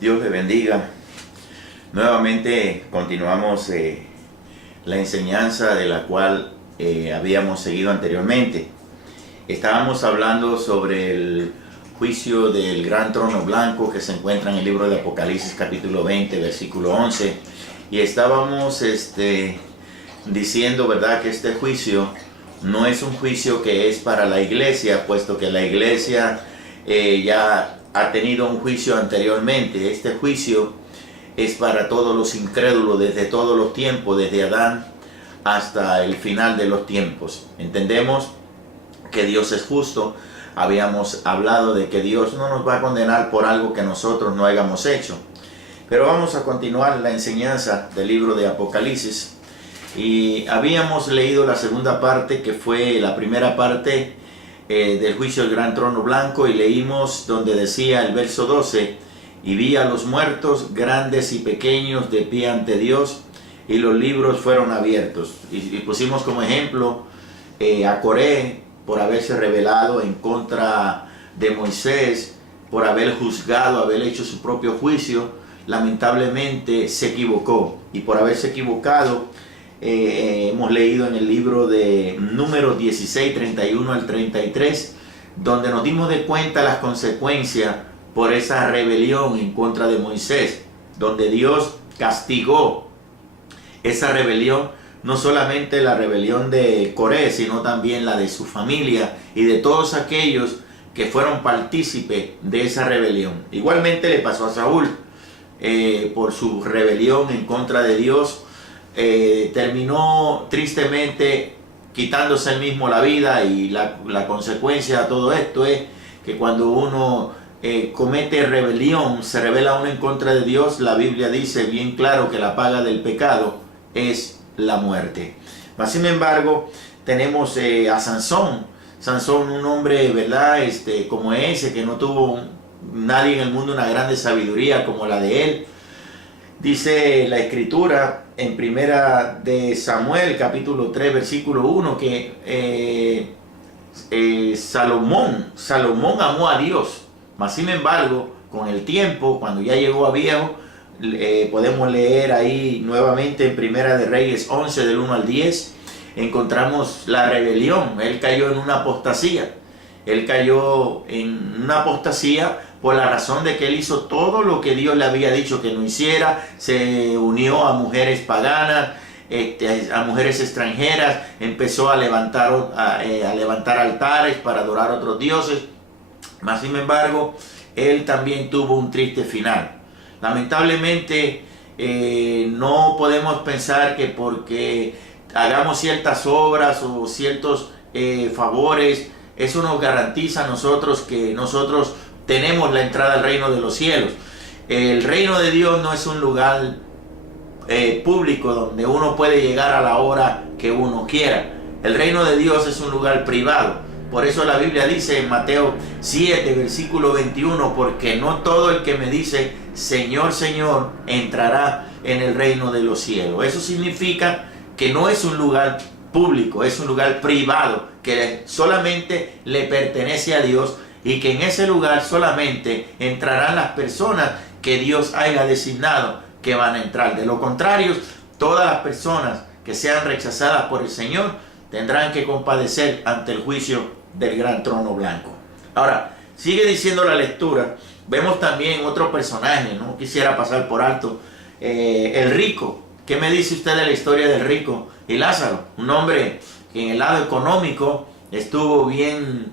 Dios le bendiga. Nuevamente continuamos la enseñanza de la cual habíamos seguido anteriormente. Estábamos hablando sobre el juicio del gran trono blanco que se encuentra en el libro de Apocalipsis capítulo 20, versículo 11. Y estábamos diciendo, ¿verdad?, que este juicio no es un juicio que es para la iglesia, puesto que la iglesia ya ha tenido un juicio anteriormente. Este juicio es para todos los incrédulos desde todos los tiempos, desde Adán hasta el final de los tiempos. Entendemos que Dios es justo. Habíamos hablado de que Dios no nos va a condenar por algo que nosotros no hayamos hecho. Pero vamos a continuar la enseñanza del libro de Apocalipsis. Y habíamos leído la segunda parte, que fue la primera parte del juicio del gran trono blanco, y leímos donde decía el verso 12: y vi a los muertos, grandes y pequeños, de pie ante Dios, y los libros fueron abiertos. Y pusimos como ejemplo a Coré, por haberse rebelado en contra de Moisés, por haber juzgado, haber hecho su propio juicio. Lamentablemente se equivocó, y por haberse equivocado, hemos leído en el libro de Números 16, 31 al 33, donde nos dimos de cuenta las consecuencias por esa rebelión en contra de Moisés, donde Dios castigó esa rebelión, no solamente la rebelión de Coré, sino también la de su familia y de todos aquellos que fueron partícipes de esa rebelión. Igualmente le pasó a Saúl, por su rebelión en contra de Dios. Terminó tristemente quitándose él mismo la vida, y la consecuencia de todo esto es que cuando uno comete rebelión, se rebela uno en contra de Dios, la Biblia dice bien claro que la paga del pecado es la muerte. Mas, sin embargo, tenemos a Sansón, un hombre, ¿verdad?, como ese, que no tuvo nadie en el mundo una grande sabiduría como la de él. Dice la escritura en primera de Samuel capítulo 3 versículo 1 que Salomón amó a Dios. Mas, sin embargo, con el tiempo, cuando ya llegó a viejo, podemos leer ahí nuevamente en Primera de Reyes 11 del 1 al 10, encontramos la rebelión. Él cayó en una apostasía. Por la razón de que él hizo todo lo que Dios le había dicho que no hiciera. Se unió a mujeres paganas, a mujeres extranjeras, empezó a levantar altares para adorar a otros dioses. Mas, sin embargo, él también tuvo un triste final. Lamentablemente, no podemos pensar que porque hagamos ciertas obras o ciertos favores, eso nos garantiza a nosotros que nosotros tenemos la entrada al reino de los cielos. El reino de Dios no es un lugar público donde uno puede llegar a la hora que uno quiera. El reino de Dios es un lugar privado. Por eso la Biblia dice en Mateo 7, versículo 21, porque no todo el que me dice Señor, Señor, entrará en el reino de los cielos. Eso significa que no es un lugar público, es un lugar privado, que solamente le pertenece a Dios, y que en ese lugar solamente entrarán las personas que Dios haya designado que van a entrar. De lo contrario, todas las personas que sean rechazadas por el Señor tendrán que compadecer ante el juicio del gran trono blanco. Ahora, sigue diciendo la lectura. Vemos también otro personaje, no quisiera pasar por alto, el rico. ¿Qué me dice usted de la historia del rico y Lázaro? Un hombre que en el lado económico estuvo bien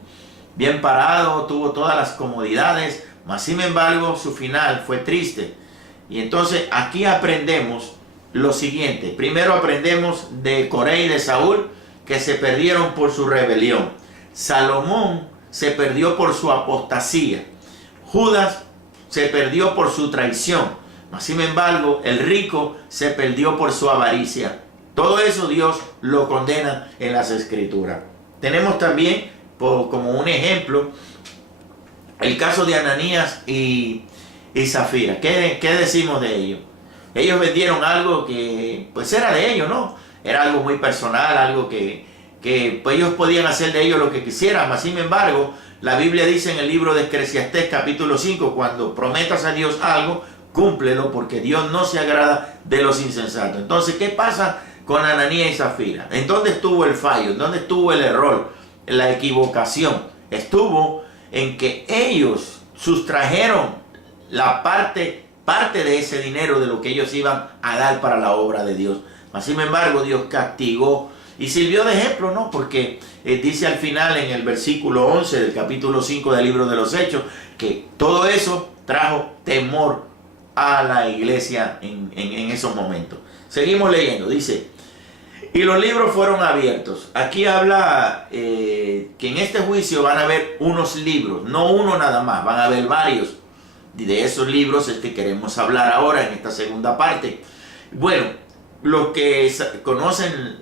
parado, tuvo todas las comodidades, mas sin embargo su final fue triste. Y entonces aquí aprendemos lo siguiente. Primero aprendemos de Coré y de Saúl, que se perdieron por su rebelión. Salomón se perdió por su apostasía. Judas se perdió por su traición. Mas, sin embargo, el rico se perdió por su avaricia. Todo eso Dios lo condena en las Escrituras. Tenemos también, como un ejemplo, el caso de Ananías y Zafira. ¿Qué decimos de ellos? Ellos vendieron algo que pues era de ellos, ¿no? Era algo muy personal, algo que pues, ellos podían hacer de ellos lo que quisieran. Mas, sin embargo, la Biblia dice en el libro de Eclesiastés capítulo 5, cuando prometas a Dios algo, cúmplelo, porque Dios no se agrada de los insensatos. Entonces, ¿qué pasa con Ananías y Zafira? ¿En dónde estuvo el fallo? ¿En dónde estuvo el error? La equivocación estuvo en que ellos sustrajeron la parte de ese dinero de lo que ellos iban a dar para la obra de Dios. Mas, sin embargo, Dios castigó y sirvió de ejemplo, ¿no? Porque dice al final en el versículo 11 del capítulo 5 del libro de los Hechos, que todo eso trajo temor a la iglesia en esos momentos. Seguimos leyendo, dice: y los libros fueron abiertos. Aquí habla que en este juicio van a haber unos libros, no uno nada más, van a haber varios. Y de esos libros es que queremos hablar ahora en esta segunda parte. Bueno, los que conocen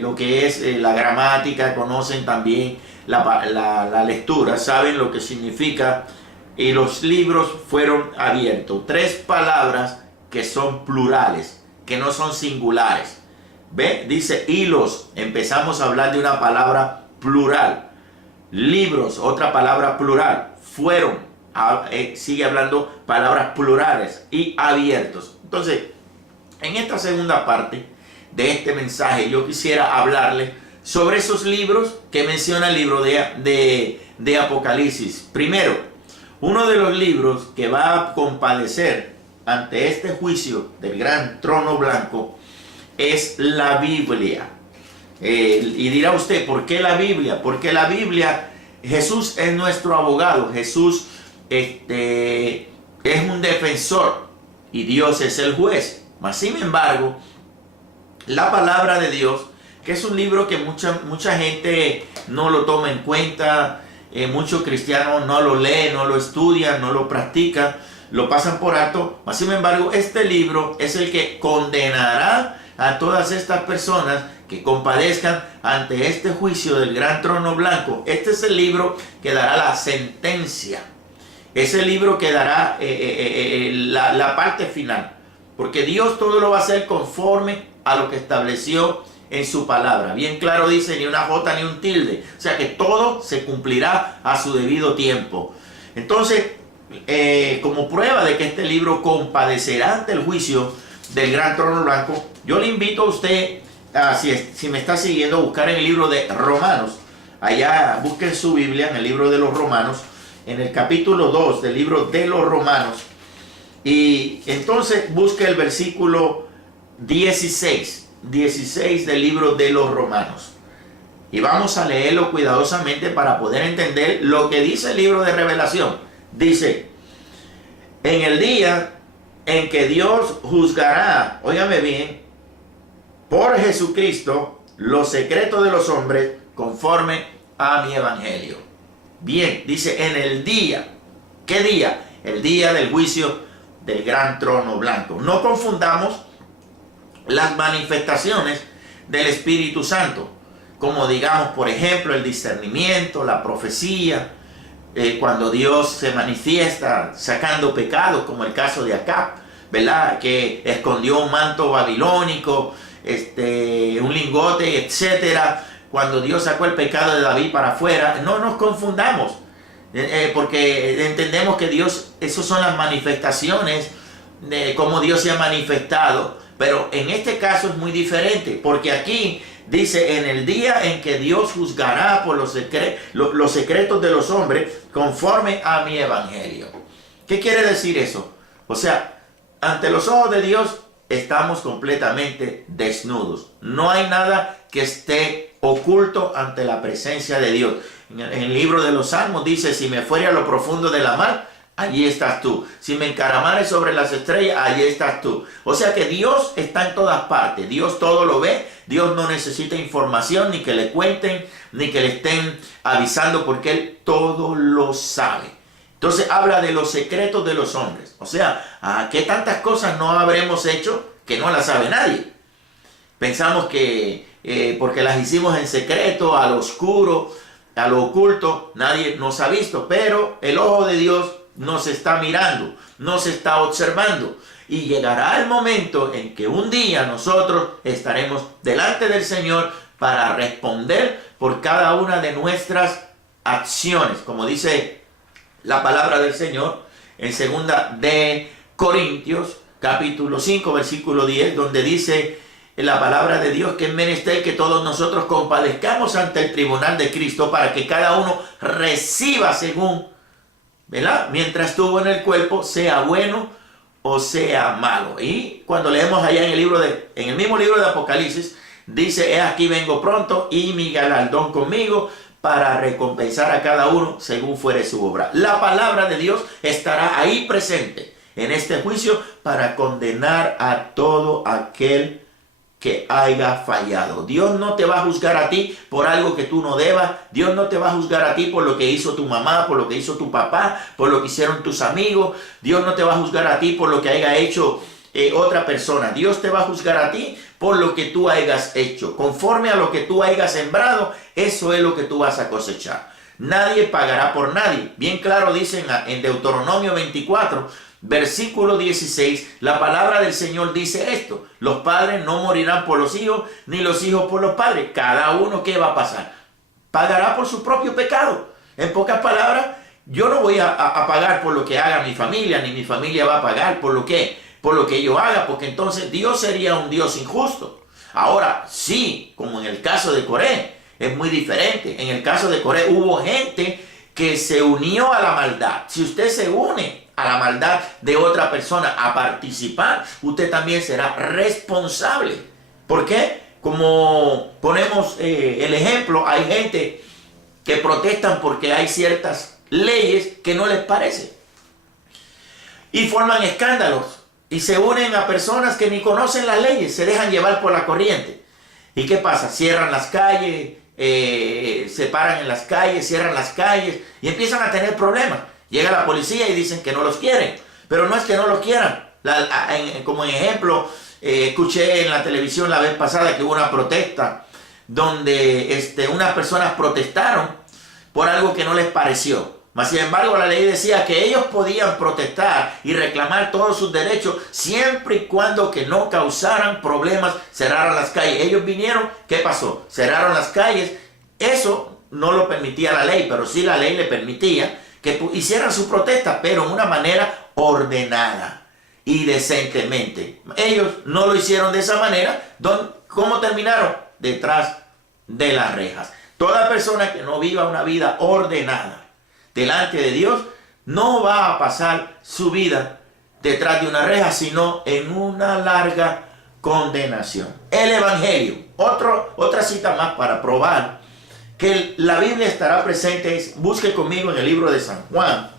lo que es la gramática, conocen también la lectura, saben lo que significa. Y los libros fueron abiertos. 3 palabras que son plurales, que no son singulares. ¿Ve? Dice hilos. Empezamos a hablar de una palabra plural. Libros, otra palabra plural. Fueron. Sigue hablando palabras plurales y abiertos. Entonces, en esta segunda parte de este mensaje, yo quisiera hablarles sobre esos libros que menciona el libro de Apocalipsis. Primero, uno de los libros que va a compadecer ante este juicio del gran trono blanco es la Biblia. Y dirá usted, ¿por qué la Biblia? Porque la Biblia, Jesús es nuestro abogado. Jesús es un defensor y Dios es el juez. Mas, sin embargo, la palabra de Dios, que es un libro que mucha gente no lo toma en cuenta, muchos cristianos no lo leen, no lo estudian, no lo practican, lo pasan por alto. Mas, sin embargo, este libro es el que condenará a todas estas personas que compadezcan ante este juicio del gran trono blanco. Este es el libro que dará la sentencia. Es el libro que dará la parte final. Porque Dios todo lo va a hacer conforme a lo que estableció en su palabra. Bien claro dice, ni una jota ni un tilde. O sea que todo se cumplirá a su debido tiempo. Entonces, como prueba de que este libro compadecerá ante el juicio del gran trono blanco, yo le invito a usted, si me está siguiendo, a buscar en el libro de Romanos. Allá busquen su Biblia en el libro de los Romanos, en el capítulo 2 del libro de los Romanos. Y entonces busque el versículo 16 del libro de los Romanos. Y vamos a leerlo cuidadosamente para poder entender lo que dice el libro de Revelación. Dice: en el día en que Dios juzgará, óigame bien, por Jesucristo, los secretos de los hombres conforme a mi evangelio. Bien, dice en el día. ¿Qué día? El día del juicio del gran trono blanco. No confundamos las manifestaciones del Espíritu Santo, como digamos, por ejemplo, el discernimiento, la profecía, cuando Dios se manifiesta sacando pecados, como el caso de Acab, ¿verdad? Que escondió un manto babilónico, un lingote, etcétera. Cuando Dios sacó el pecado de David para afuera, no nos confundamos, porque entendemos que Dios, esas son las manifestaciones de cómo Dios se ha manifestado, pero en este caso es muy diferente, porque aquí dice en el día en que Dios juzgará por los secretos de los hombres conforme a mi evangelio. ¿Qué quiere decir eso? O sea, ante los ojos de Dios estamos completamente desnudos. No hay nada que esté oculto ante la presencia de Dios. En el libro de los Salmos dice: si me fuere a lo profundo de la mar, allí estás tú. Si me encaramare sobre las estrellas, allí estás tú. O sea que Dios está en todas partes. Dios todo lo ve. Dios no necesita información, ni que le cuenten, ni que le estén avisando, porque Él todo lo sabe. Entonces habla de los secretos de los hombres. O sea, ¿qué tantas cosas no habremos hecho que no las sabe nadie? Pensamos que porque las hicimos en secreto, al oscuro, a lo oculto, nadie nos ha visto. Pero el ojo de Dios nos está mirando, nos está observando. Y llegará el momento en que un día nosotros estaremos delante del Señor para responder por cada una de nuestras acciones. Como dice la palabra del Señor en 2 Corintios, capítulo 5, versículo 10, donde dice en la palabra de Dios que es menester que todos nosotros compadezcamos ante el tribunal de Cristo para que cada uno reciba según, ¿verdad? Mientras estuvo en el cuerpo, sea bueno o sea malo. Y cuando leemos allá en el mismo libro de Apocalipsis, dice, he aquí vengo pronto y mi galardón conmigo para recompensar a cada uno según fuere su obra. La palabra de Dios estará ahí presente en este juicio para condenar a todo aquel que haya fallado. Dios no te va a juzgar a ti por algo que tú no debas. Dios no te va a juzgar a ti por lo que hizo tu mamá, por lo que hizo tu papá, por lo que hicieron tus amigos. Dios no te va a juzgar a ti por lo que haya hecho otra persona. Dios te va a juzgar a ti por lo que tú hayas hecho. Conforme a lo que tú hayas sembrado, eso es lo que tú vas a cosechar. Nadie pagará por nadie. Bien claro dicen en Deuteronomio 24, versículo 16, la palabra del Señor dice esto: los padres no morirán por los hijos, ni los hijos por los padres. Cada uno, ¿qué va a pasar? Pagará por su propio pecado. En pocas palabras, yo no voy a pagar por lo que haga mi familia, ni mi familia va a pagar por lo que yo haga, porque entonces Dios sería un Dios injusto. Ahora, sí, como en el caso de Coré, es muy diferente. En el caso de Coré hubo gente que se unió a la maldad. Si usted se une a la maldad de otra persona a participar, usted también será responsable. ¿Por qué? Como ponemos el ejemplo, hay gente que protestan porque hay ciertas leyes que no les parecen y forman escándalos y se unen a personas que ni conocen las leyes, se dejan llevar por la corriente. ¿Y qué pasa? Cierran las calles, se paran en las calles, cierran las calles y empiezan a tener problemas. Llega la policía y dicen que no los quieren, pero no es que no los quieran. Como en ejemplo, escuché en la televisión la vez pasada que hubo una protesta donde unas personas protestaron por algo que no les pareció. Mas sin embargo, la ley decía que ellos podían protestar y reclamar todos sus derechos siempre y cuando que no causaran problemas, cerraran las calles. Ellos vinieron, ¿qué pasó? Cerraron las calles. Eso no lo permitía la ley, pero sí la ley le permitía que hicieran su protesta, pero en una manera ordenada y decentemente. Ellos no lo hicieron de esa manera. ¿Cómo terminaron? Detrás de las rejas. Toda persona que no viva una vida ordenada delante de Dios no va a pasar su vida detrás de una reja, sino en una larga condenación. El Evangelio, otra cita más para probar que la Biblia estará presente. Busque conmigo en el libro de San Juan,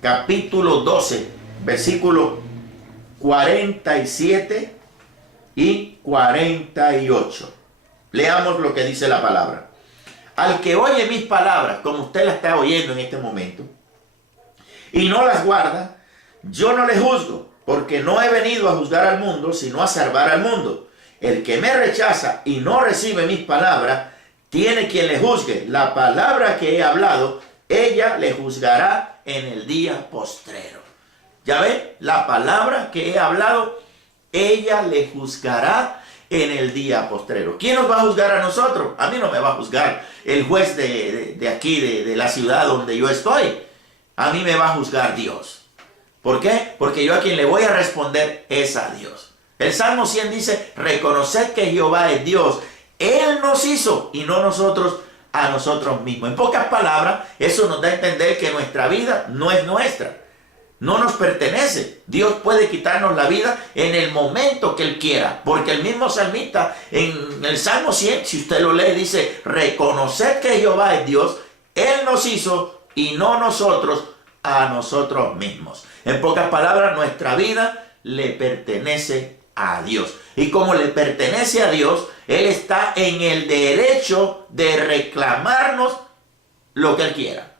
capítulo 12, versículos 47 y 48. Leamos lo que dice la palabra. Al que oye mis palabras, como usted la está oyendo en este momento, y no las guarda, yo no le juzgo, porque no he venido a juzgar al mundo, sino a salvar al mundo. El que me rechaza y no recibe mis palabras, tiene quien le juzgue. La palabra que he hablado, ella le juzgará en el día postrero. ¿Ya ve? La palabra que he hablado, ella le juzgará en el día postrero. ¿Quién nos va a juzgar a nosotros? A mí no me va a juzgar el juez de aquí, de la ciudad donde yo estoy. A mí me va a juzgar Dios. ¿Por qué? Porque yo a quien le voy a responder es a Dios. El Salmo 100 dice, reconoced que Jehová es Dios. Él nos hizo y no nosotros a nosotros mismos. En pocas palabras, eso nos da a entender que nuestra vida no es nuestra. No nos pertenece. Dios puede quitarnos la vida en el momento que Él quiera. Porque el mismo salmista en el Salmo 100, si usted lo lee, dice, reconoced que Jehová es Dios. Él nos hizo y no nosotros a nosotros mismos. En pocas palabras, nuestra vida le pertenece a Dios. Y como le pertenece a Dios, Él está en el derecho de reclamarnos lo que Él quiera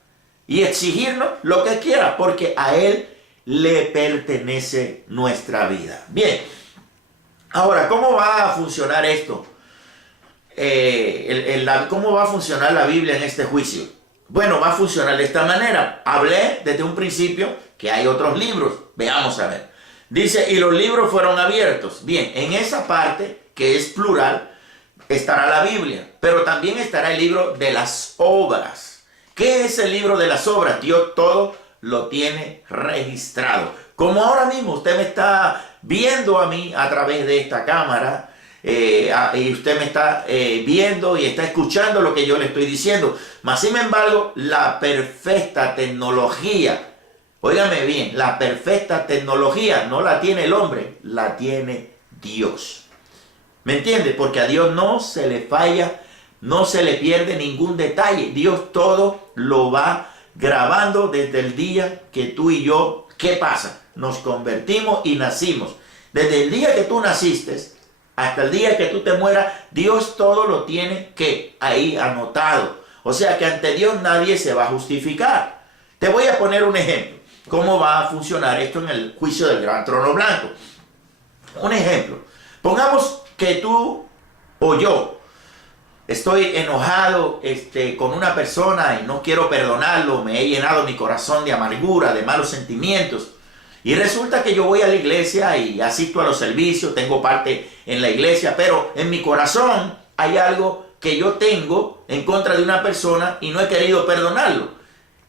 y exigirnos lo que Él quiera, porque a Él le pertenece nuestra vida. Bien, ahora, ¿cómo va a funcionar esto? ¿Cómo va a funcionar la Biblia en este juicio? Bueno, va a funcionar de esta manera. Hablé desde un principio que hay otros libros. Veamos a ver. Dice, y los libros fueron abiertos. Bien, en esa parte, que es plural, estará la Biblia. Pero también estará el libro de las obras. ¿Qué es el libro de las obras? Dios todo lo tiene registrado. Como ahora mismo usted me está viendo a mí a través de esta cámara, y usted me está viendo y está escuchando lo que yo le estoy diciendo. Mas, sin embargo, la perfecta tecnología, óigame bien, la perfecta tecnología no la tiene el hombre, la tiene Dios. ¿Me entiende? Porque a Dios no se le falla, no se le pierde ningún detalle. Dios todo lo va grabando desde el día que tú y yo, ¿qué pasa? Nos convertimos y nacimos. Desde el día que tú naciste hasta el día que tú te mueras, Dios todo lo tiene que ahí anotado. O sea que ante Dios nadie se va a justificar. Te voy a poner un ejemplo. ¿Cómo va a funcionar esto en el juicio del gran trono blanco? Un ejemplo. Pongamos que tú o yo estoy enojado con una persona y no quiero perdonarlo. Me he llenado mi corazón de amargura, de malos sentimientos. Y resulta que yo voy a la iglesia y asisto a los servicios, tengo parte en la iglesia, pero en mi corazón hay algo que yo tengo en contra de una persona y no he querido perdonarlo.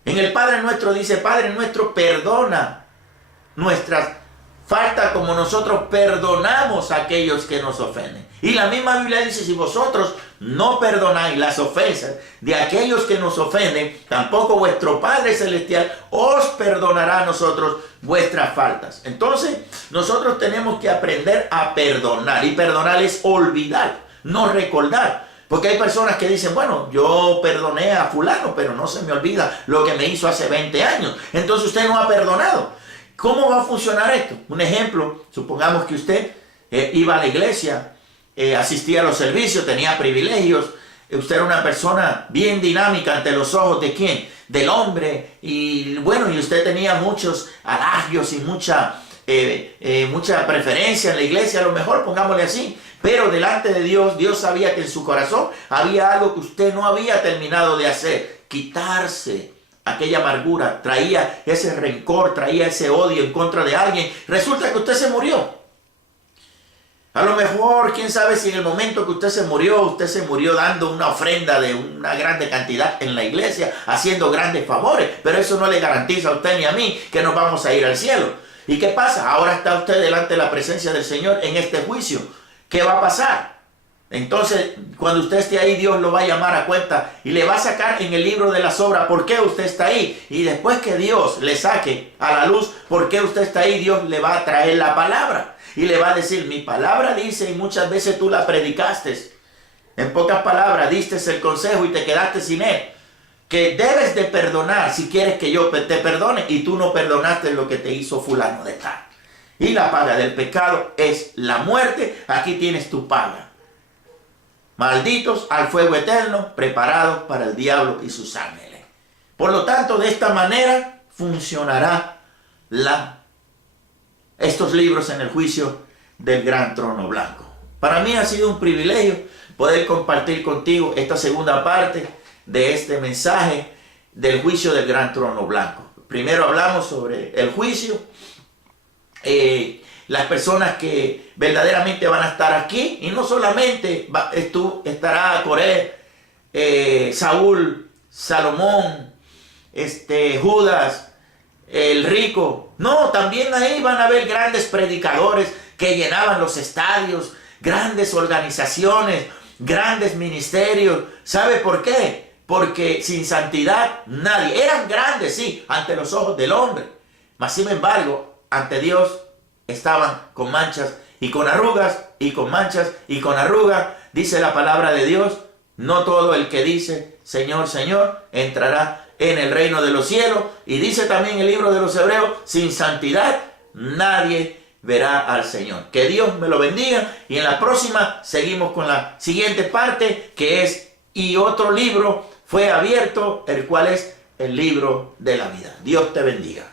En el Padre Nuestro dice, Padre Nuestro, perdona nuestras faltas como nosotros perdonamos a aquellos que nos ofenden. Y la misma Biblia dice, si vosotros no perdonáis las ofensas de aquellos que nos ofenden, tampoco vuestro Padre Celestial os perdonará a nosotros vuestras faltas. Entonces, nosotros tenemos que aprender a perdonar. Y perdonar es olvidar, no recordar. Porque hay personas que dicen, bueno, yo perdoné a fulano, pero no se me olvida lo que me hizo hace 20 años. Entonces usted no ha perdonado. ¿Cómo va a funcionar esto? Un ejemplo, supongamos que usted iba a la iglesia, asistía a los servicios, tenía privilegios. Usted era una persona bien dinámica ante los ojos de ¿quién? Del hombre. Y bueno, y usted tenía muchos halagios y mucha preferencia en la iglesia, a lo mejor, pongámosle así. Pero delante de Dios, Dios sabía que en su corazón había algo que usted no había terminado de hacer. Quitarse aquella amargura, traía ese rencor, traía ese odio en contra de alguien. Resulta que usted se murió. A lo mejor, quién sabe si en el momento que usted se murió dando una ofrenda de una grande cantidad en la iglesia, haciendo grandes favores. Pero eso no le garantiza a usted ni a mí que nos vamos a ir al cielo. ¿Y qué pasa? Ahora está usted delante de la presencia del Señor en este juicio. ¿Qué va a pasar? Entonces, cuando usted esté ahí, Dios lo va a llamar a cuenta y le va a sacar en el libro de las obras por qué usted está ahí. Y después que Dios le saque a la luz por qué usted está ahí, Dios le va a traer la palabra. Y le va a decir, mi palabra dice, y muchas veces tú la predicaste. En pocas palabras, diste el consejo y te quedaste sin él. Que debes de perdonar si quieres que yo te perdone y tú no perdonaste lo que te hizo fulano de tal. Y la paga del pecado es la muerte. Aquí tienes tu paga. Malditos al fuego eterno, preparados para el diablo y sus ángeles. Por lo tanto, de esta manera funcionará estos libros en el juicio del gran trono blanco. Para mí ha sido un privilegio poder compartir contigo esta segunda parte de este mensaje del juicio del gran trono blanco. Primero hablamos sobre el juicio, las personas que verdaderamente van a estar aquí, y no solamente estará Coré, Saúl, Salomón, Judas, el rico. No, también ahí van a haber grandes predicadores que llenaban los estadios, grandes organizaciones, grandes ministerios. ¿Sabe por qué? Porque sin santidad nadie. Eran grandes, sí, ante los ojos del hombre. Mas sin embargo, ante Dios estaban con manchas y con arrugas, y con manchas y con arrugas. Dice la palabra de Dios, no todo el que dice Señor, Señor, entrará en el reino de los cielos. Y dice también el libro de los Hebreos, sin santidad nadie verá al Señor. Que Dios me lo bendiga, y en la próxima seguimos con la siguiente parte, que es y otro libro fue abierto, el cual es el libro de la vida. Dios te bendiga.